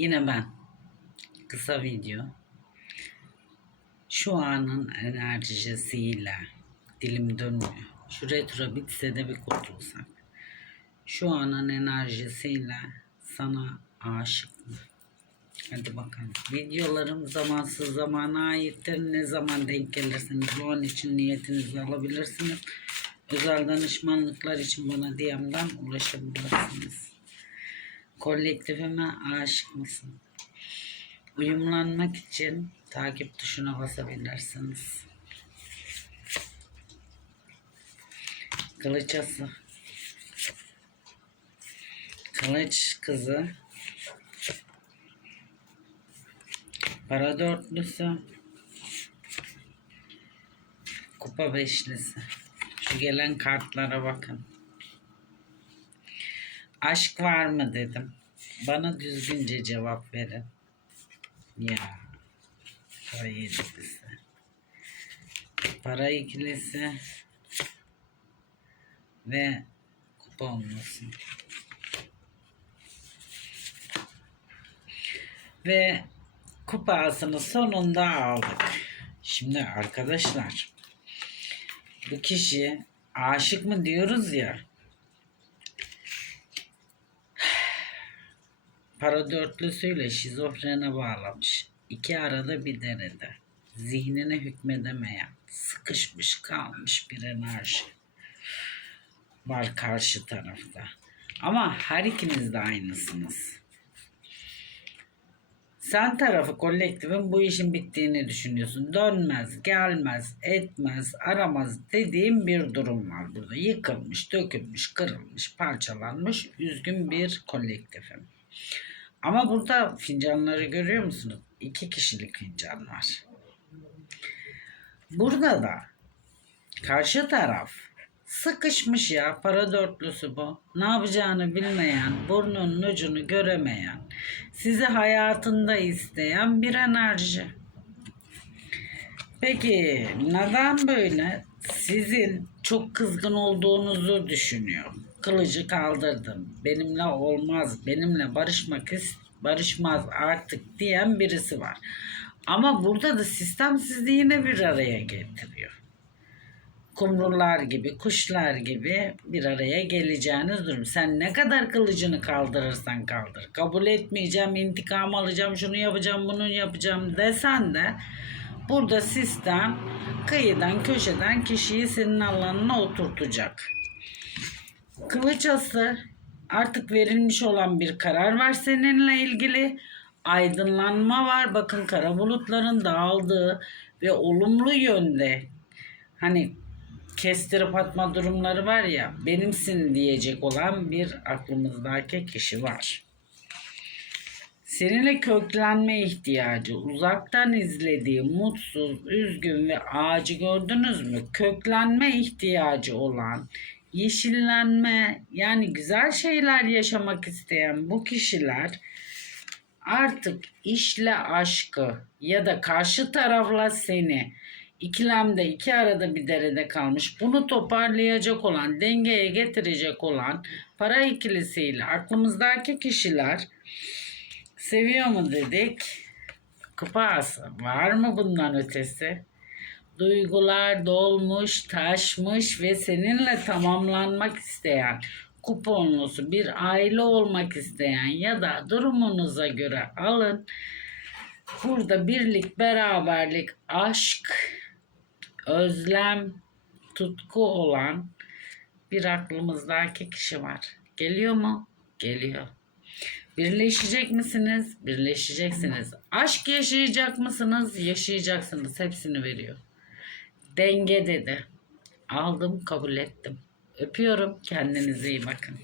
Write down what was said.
Yine ben. Kısa video. Şu anın enerjisiyle dilim dönmüyor. Şu retro bitse de bir kurtulsak. Şu anın enerjisiyle sana aşık mı? Hadi bakalım. Videolarım zamansız zamana aittir. Ne zaman denk gelirseniz o an için niyetinizi alabilirsiniz. Özel danışmanlıklar için bana DM'den ulaşabilirsiniz. Kolektifime aşık mısın? Uyumlanmak için takip tuşuna basabilirsiniz. Kılıçası. Kılıç kızı. Para dörtlüsü. Kupa beşlisi. Şu gelen kartlara bakın. Aşk var mı dedim. Bana düzgünce cevap verin. Ya. Para yedilisi. Para ikilisi. Ve kupa olmasın. Ve kupasını sonunda aldık. Şimdi arkadaşlar bu kişi aşık mı diyoruz ya para dörtlüsüyle şizofrene bağlamış. İki arada bir derede. Zihnine hükmedemeyen, sıkışmış kalmış bir enerji var karşı tarafta. Ama her ikiniz de aynısınız. Sen tarafı kolektifin bu işin bittiğini düşünüyorsun. Dönmez, gelmez, etmez, aramaz dediğim bir durum var burada. Yıkılmış, dökülmüş, kırılmış, parçalanmış, üzgün bir kolektifim. Ama burada fincanları görüyor musunuz? İki kişilik fincan var. Burada da karşı taraf sıkışmış ya para dörtlüsü bu. Ne yapacağını bilmeyen, burnunun ucunu göremeyen, sizi hayatında isteyen bir enerji. Peki neden böyle? Sizin çok kızgın olduğunuzu düşünüyor. Kılıcı kaldırdım. Benimle olmaz. Benimle barışmak barışmaz artık diyen birisi var. Ama burada da sistem sizi yine bir araya getiriyor. Kumrular gibi, kuşlar gibi bir araya geleceğiniz durum. Sen ne kadar kılıcını kaldırırsan kaldır. Kabul etmeyeceğim, intikam alacağım, şunu yapacağım, bunu yapacağım desen de burada sistem kıyıdan köşeden kişiyi senin alanına oturtacak. Kılıçası artık verilmiş olan bir karar var seninle ilgili. Aydınlanma var. Bakın kara bulutların dağıldığı ve olumlu yönde hani kestirip atma durumları var ya benimsin diyecek olan bir aklımızdaki kişi var. Seninle köklenme ihtiyacı, uzaktan izlediği mutsuz, üzgün ve ağacı gördünüz mü? Köklenme ihtiyacı olan, yeşillenme yani güzel şeyler yaşamak isteyen bu kişiler artık işle aşkı ya da karşı tarafla seni ikilemde iki arada bir derede kalmış bunu toparlayacak olan dengeye getirecek olan para ikilisiyle aklımızdaki kişiler seviyor mu dedik? Kupası var mı bundan ötesi duygular dolmuş, taşmış ve seninle tamamlanmak isteyen, kuponlusu bir aile olmak isteyen ya da durumunuza göre alın. Burada birlik, beraberlik, aşk, özlem, tutku olan bir aklımızdaki kişi var. Geliyor mu? Geliyor. Birleşecek misiniz? Birleşeceksiniz. Aşk yaşayacak mısınız? Yaşayacaksınız. Hepsini veriyor. Denge dedi. Aldım, kabul ettim. Öpüyorum. Kendinize iyi bakın.